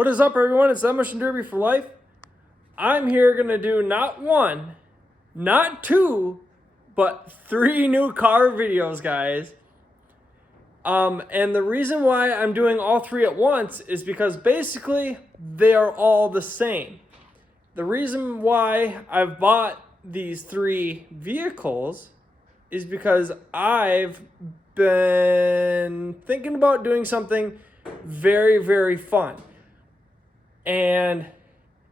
What is up, everyone? It's Demolition Derby for Life. I'm here going to do not one, not two, but 3 new car videos, guys. And the reason why I'm doing all 3 at once is because basically they are all the same. The reason why I've bought these 3 vehicles is because I've been thinking about doing something very, very fun. And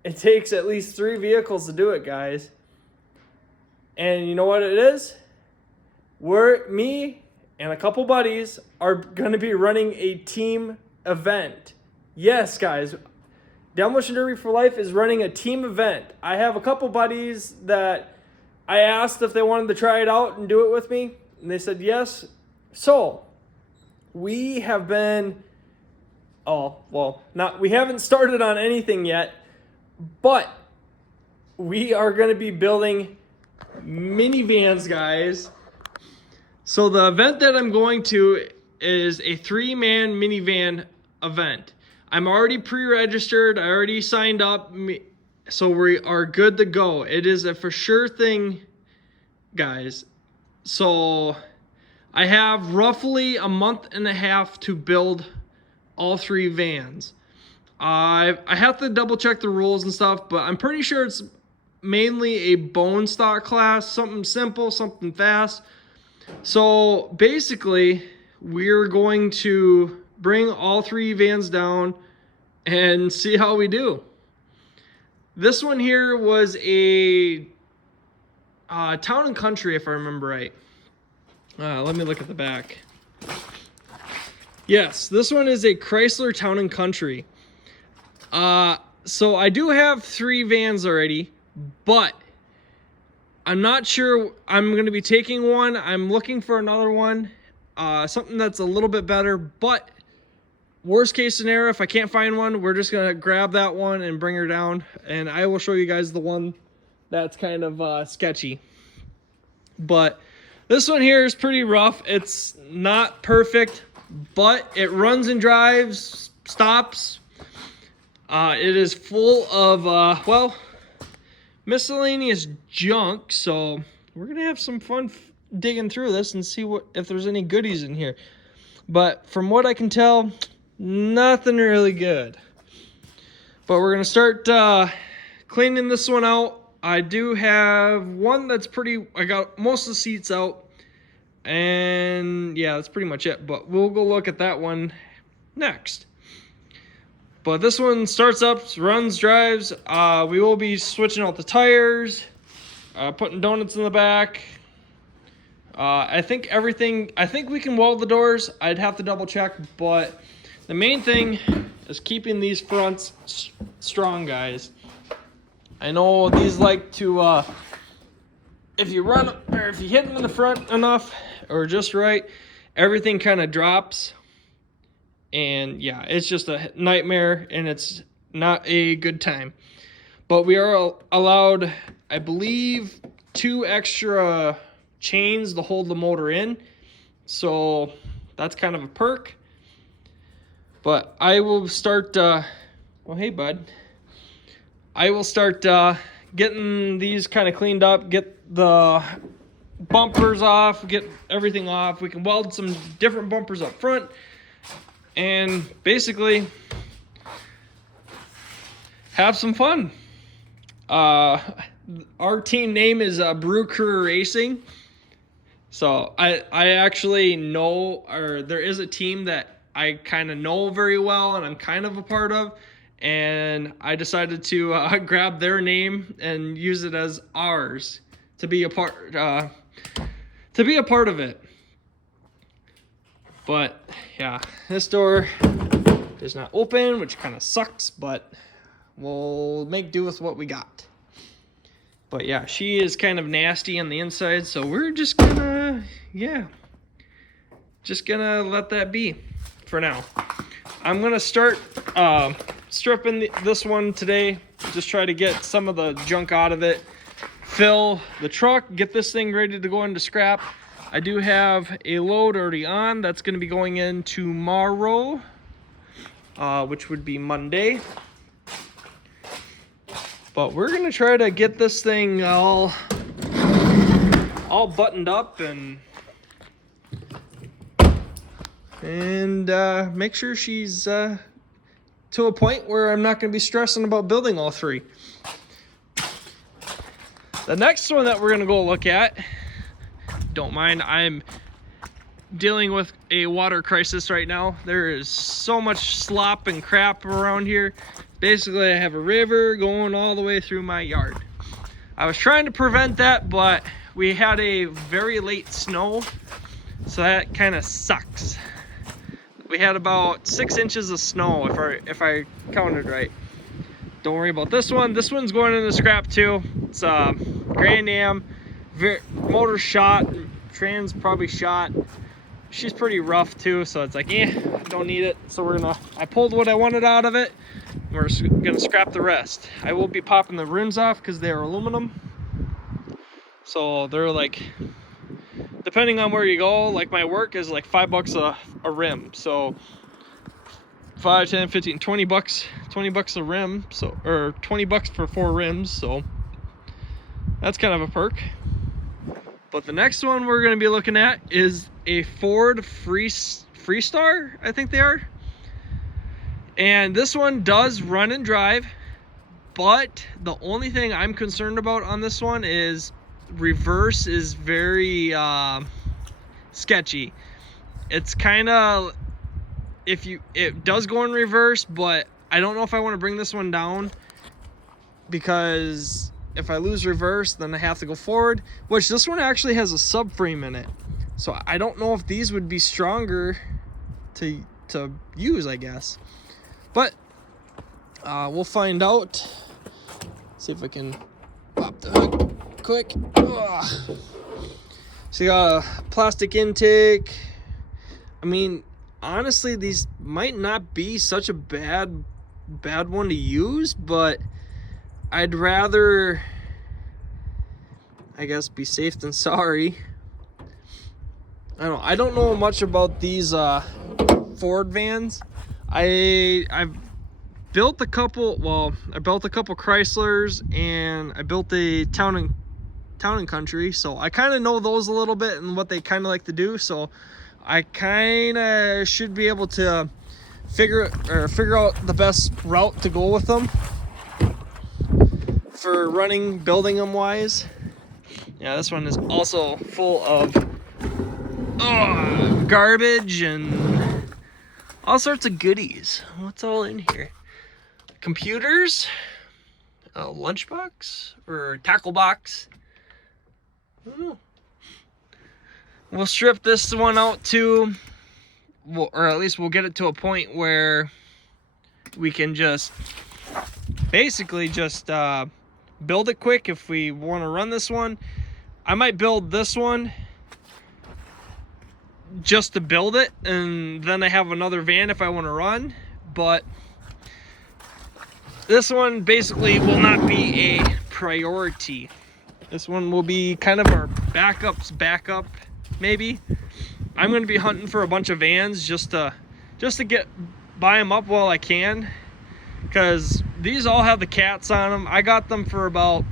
it takes at least 3 vehicles to do it, guys. And you know what it is? Me and a couple buddies are going to be running a team event. Yes, guys. Demolition Derby for Life is running a team event. I have a couple buddies that I asked if they wanted to try it out and do it with me, and they said yes. So, we have been... we haven't started on anything yet, but we are going to be building minivans, guys. So the event that I'm going to is a 3-man minivan event. I'm already pre-registered. I already signed up, so we are good to go. It is a for sure thing, guys. So I have roughly a month and a half to build all 3 vans. I have to double check the rules and stuff, but I'm pretty sure it's mainly a bone stock class, something simple, something fast. So basically, we're going to bring all 3 vans down and see how we do. This one here was a Town and Country, if I remember right. Let me look at the back. Yes, this one is a Chrysler Town and Country. So I do have 3 vans already, but I'm not sure I'm going to be taking one. I'm looking for another one, something that's a little bit better, but worst case scenario, if I can't find one, we're just going to grab that one and bring her down, and I will show you guys the one that's kind of sketchy. But this one here is pretty rough. It's not perfect, but it runs and drives, stops. It is full of, miscellaneous junk, so we're going to have some fun digging through this and see if there's any goodies in here. But from what I can tell, nothing really good. But we're going to start cleaning this one out. I do have one that's I got most of the seats out. And yeah, that's pretty much it. But we'll go look at that one next. But this one starts up, runs, drives. We will be switching out the tires, putting donuts in the back. I think we can weld the doors. I'd have to double check, but the main thing is keeping these fronts strong, guys. I know these like to, if you hit them in the front enough or just right, everything kind of drops. And yeah, it's just a nightmare, and it's not a good time. But we are allowed, I believe, 2 extra chains to hold the motor in. So that's kind of a perk. But I will start, hey bud. I will start getting these kind of cleaned up, get the bumpers off, get everything off. We can weld some different bumpers up front. And basically, have some fun. Our team name is Brew Crew Racing. So I actually know, or there is a team that I kind of know very well and I'm kind of a part of. And I decided to grab their name and use it as ours to be a part of it. But yeah, this door is not open, which kind of sucks, but we'll make do with what we got. But yeah, she is kind of nasty on the inside, so we're just gonna, let that be for now. I'm gonna start stripping this one today, just try to get some of the junk out of it, fill the truck, get this thing ready to go into scrap. I do have a load already on that's going to be going in tomorrow. which would be Monday. But we're gonna try to get this thing all buttoned up and make sure she's to a point where I'm not gonna be stressing about building all three. The next one that we're gonna go look at, don't mind, I'm dealing with a water crisis right now. There is so much slop and crap around here. Basically, I have a river going all the way through my yard. I was trying to prevent that, but we had a very late snow, so that kind of sucks. We had about 6 inches of snow, if I counted right. Don't worry about this one. This one's going in the scrap too. It's Grand Am, motor shot, trans probably shot. She's pretty rough too, so it's like, don't need it. So I pulled what I wanted out of it. We're gonna scrap the rest. I will be popping the rims off because they are aluminum. So they're like, depending on where you go, like my work is like $5 a rim. So 5, 10, 15, 20 bucks a rim. So, or 20 bucks for 4 rims. So that's kind of a perk. But the next one we're gonna be looking at is a Ford Freestar, I think they are. And this one does run and drive, but the only thing I'm concerned about on this one is reverse is very sketchy. It's kind of, it does go in reverse, but I don't know if I want to bring this one down, because if I lose reverse, then I have to go forward, which this one actually has a subframe in it. So I don't know if these would be stronger to use, I guess. But we'll find out. See if I can pop the hook quick. Ugh. So you got a plastic intake. I mean, honestly, these might not be such a bad one to use, but I'd rather, I guess, be safe than sorry. I don't know much about these Ford vans. I've built a couple, well, I built a couple Chryslers, and I built a Town and Country, so I kind of know those a little bit and what they kind of like to do. So I kind of should be able to figure out the best route to go with them for building them wise. Yeah, this one is also full of garbage and all sorts of goodies. What's all in here? Computers, a lunchbox or tackle box. I don't know. We'll strip this one out too, or at least we'll get it to a point where we can just basically just build it quick if we want to run this one. I might build this one just to build it, and then I have another van if I want to run. But this one basically will not be a priority. This one will be kind of our backup's backup, maybe. I'm going to be hunting for a bunch of vans just to buy them up while I can, because these all have the cats on them. I got them for about,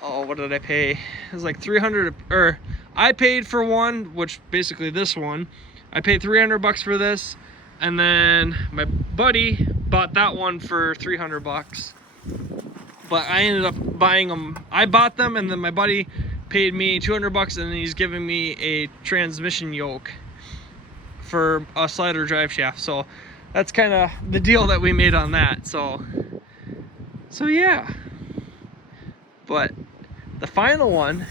what did I pay? It was like 300, or I paid for one, which basically this one, I paid 300 bucks for this, and then my buddy bought that one for 300 bucks. But I ended up buying them. I bought them, and then my buddy paid me 200 bucks, and then he's giving me a transmission yoke for a slider drive shaft. So that's kind of the deal that we made on that. So yeah. But the final one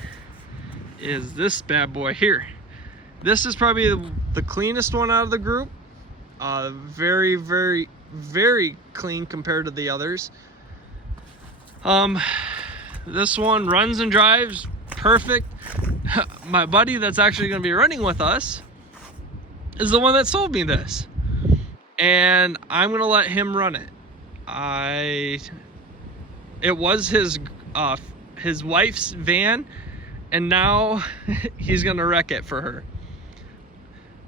is this bad boy here. This is probably the cleanest one out of the group. Very, very, very clean compared to the others. This one runs and drives perfect. My buddy that's actually going to be running with us is the one that sold me this, and I'm going to let him run it. It was his wife's van, and now he's going to wreck it for her.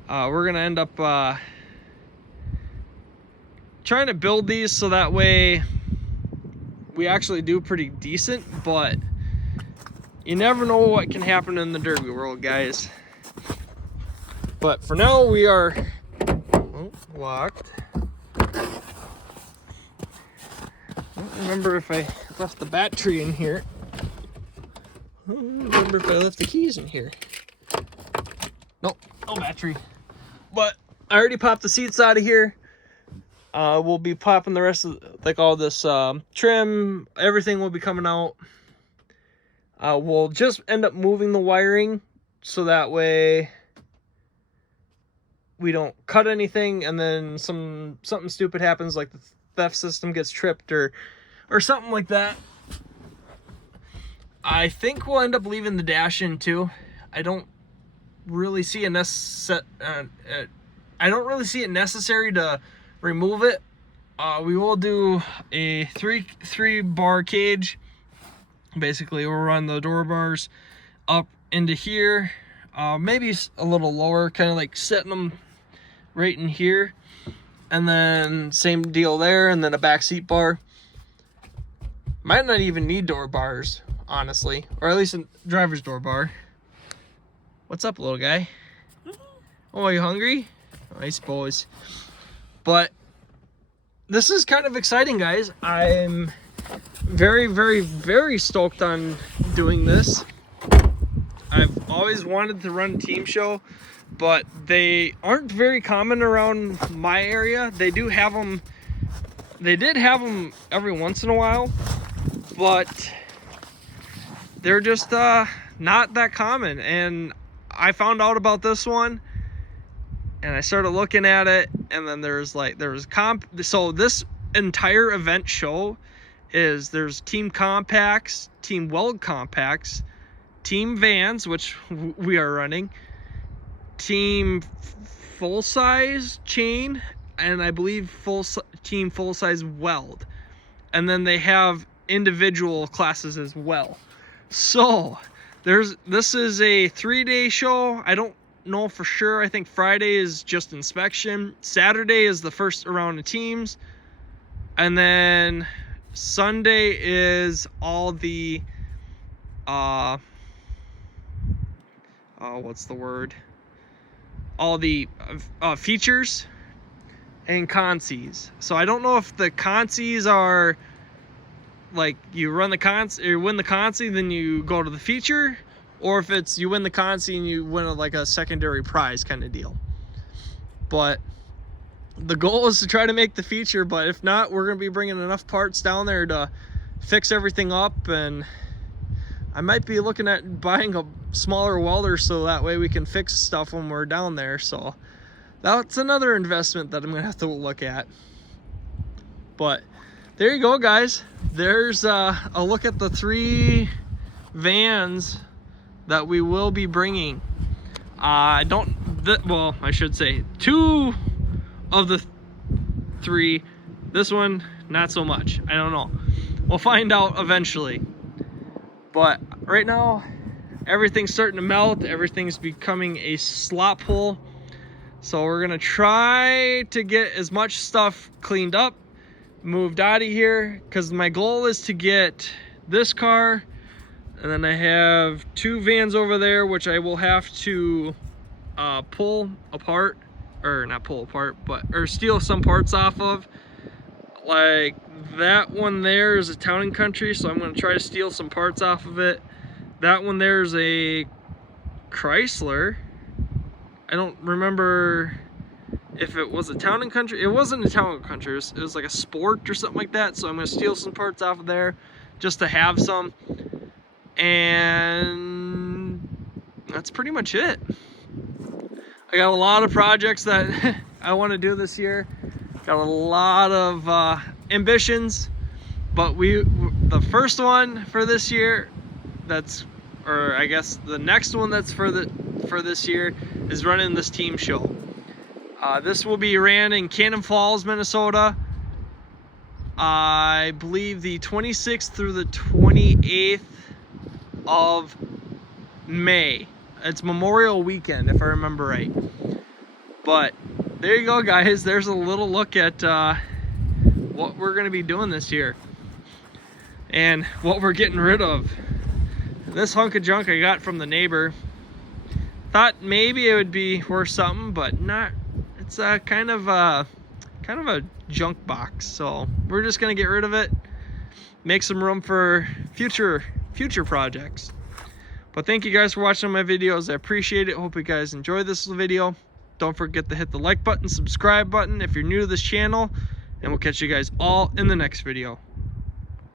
We're going to end up trying to build these so that way we actually do pretty decent, but you never know what can happen in the derby world, guys. But for now, we are locked. I don't remember if I left the battery in here. I don't remember if I left the keys in here. Nope, no battery. But I already popped the seats out of here. We'll be popping the rest of, like, all this trim. Everything will be coming out. We'll just end up moving the wiring so that way we don't cut anything and then something stupid happens, like the theft system gets tripped or something like that. I think we'll end up leaving the dash in too. I don't really see it necessary to remove it. We will do a three bar cage. Basically, we'll run the door bars up into here, maybe a little lower, kind of like setting them right in here, and then same deal there, and then a back seat bar. Might not even need door bars, honestly, or at least a driver's door bar. What's up, little guy? Oh, are you hungry? Nice boys. But this is kind of exciting, guys. I'm very, very, very stoked on doing this. I've always wanted to run a team show, but they aren't very common around my area. They did have them every once in a while, but they're just not that common. And I found out about this one and I started looking at it, and then so this entire event show is, there's team compacts, team weld compacts, team vans, which we are running, team full-size chain, and I believe team full-size weld, and then they have individual classes as well. So this is a 3-day show. I don't know for sure. I think Friday is just inspection, Saturday is the first round of teams, and then Sunday is all the what's the word? All the features and consies. So I don't know if the consies are like you run the you win the consi, then you go to the feature, or if it's you win the consi and you win like a secondary prize kind of deal. But the goal is to try to make the feature, but if not, we're going to be bringing enough parts down there to fix everything up, and I might be looking at buying a smaller welder so that way we can fix stuff when we're down there. So that's another investment that I'm going to have to look at. But there you go, guys. There's a look at the 3 vans that we will be bringing. I should say 2 of the 3. This one, not so much. I don't know. We'll find out eventually. But right now, everything's starting to melt. Everything's becoming a slop hole. So we're gonna try to get as much stuff cleaned up, moved out of here, because my goal is to get this car, and then I have 2 vans over there, which I will have to pull apart, or not pull apart, or steal some parts off of. Like that one there is a Town and Country, so I'm going to try to steal some parts off of it. That one there is a Chrysler. I don't remember if it was a Town and Country. It wasn't a Town and Country. It was like a Sport or something like that. So I'm going to steal some parts off of there just to have some. And that's pretty much it. I got a lot of projects that I want to do this year. Got a lot of ambitions, but the first one for this year, or I guess the next one that's for this year, is running this team show. This will be ran in Cannon Falls, Minnesota. I believe the 26th through the 28th of May. It's Memorial Weekend, if I remember right. But there you go, guys. There's a little look at what we're going to be doing this year and what we're getting rid of. This hunk of junk I got from the neighbor. Thought maybe it would be worth something, but not. It's kind of a junk box, so we're just gonna get rid of it, make some room for future projects. But thank you guys for watching my videos. I appreciate it. Hope you guys enjoyed this video. Don't forget to hit the like button, subscribe button if you're new to this channel, and we'll catch you guys all in the next video.